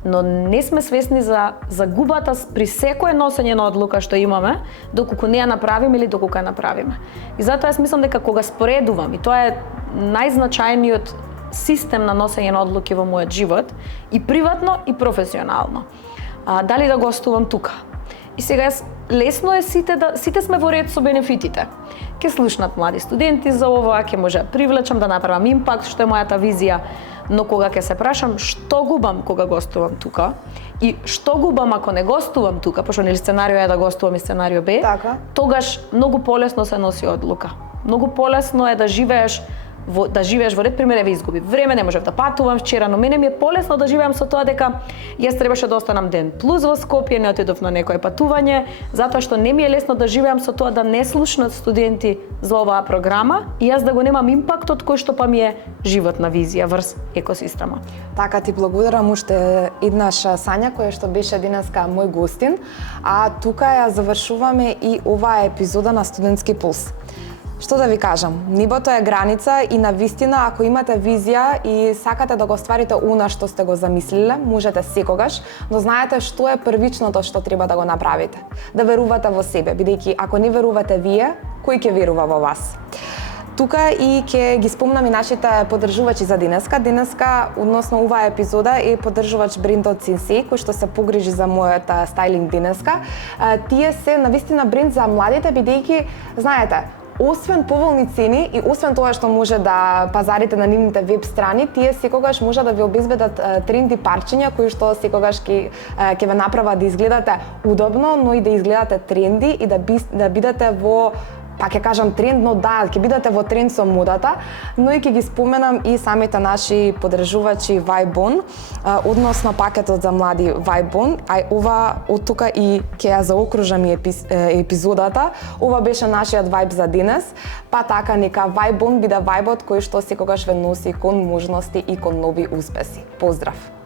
но не сме свесни за загубата при секое носење на одлука што имаме, доколку не ја направиме или доколку ја направиме. И затоа јас мислам дека кога споредувам, и тоа е најзначајниот систем на носење на одлуки во мојот живот, и приватно и професионално. Дали да гостувам тука? И сега лесно е сите сме во ред со бенефитите. Ке слушнат млади студенти за ова, ке може да привлечам, да направам импакт, што е мојата визија, но кога ќе се прашам што губам кога гостувам тука и што губам ако не гостувам тука, пошто нели сценарио е да гостувам и сценарио Б, тогаш многу полесно се носи одлука. Многу полесно е да живееш во ред, пример, еве изгуби време, не можев да патувам вчера, но мене ми е полесно да живеам со тоа дека јас требаше да останам ден плюс во Скопје, не отидов на некое патување, затоа што не ми е лесно да живеам со тоа да не слушнат студенти за оваа програма и јас да го немам импактот кој што па ми е животна визија врз екосистема. Така, ти благодарам уште еднаш, Сања, која што беше денеска мој гостин, а тука ја завршуваме и оваа епизода на Студентски пулс. Што да ви кажам, небото е граница и навистина ако имате визија и сакате да го остварите она што сте го замислиле, можете секогаш, но знаете што е првичното што треба да го направите. Да верувате во себе, бидејќи ако не верувате вие, кој ќе верува во вас? Тука и ќе ги спомнам и нашите поддржувачи за денеска. Денеска, односно оваа епизода, е поддржувач бренд од Синсей, кој што се погрижи за мојот стајлинг денеска. Тие се навистина бренд за младите, бидејќи, знаете, освен поволни цени и освен тоа што може да пазарите на нивните веб страни, тие секогаш може да ви обезбедат тренди парчиња кои што секогаш ќе ве направат да изгледате удобно, но и да изгледате тренди и да бидете во, па ќе кажам тренд, но да, ќе бидете во тренд со модата, но и ќе ги споменам и самите наши поддржувачи Vibe-on, односно пакетот за млади Vibe-on, а ова од тука и ќе ја заокружам и епизодата. Ова беше нашиот вајб за денес, па така нека Vibe-on биде вајбот кој што секогаш ве носи кон можности и кон нови успеси. Поздрав!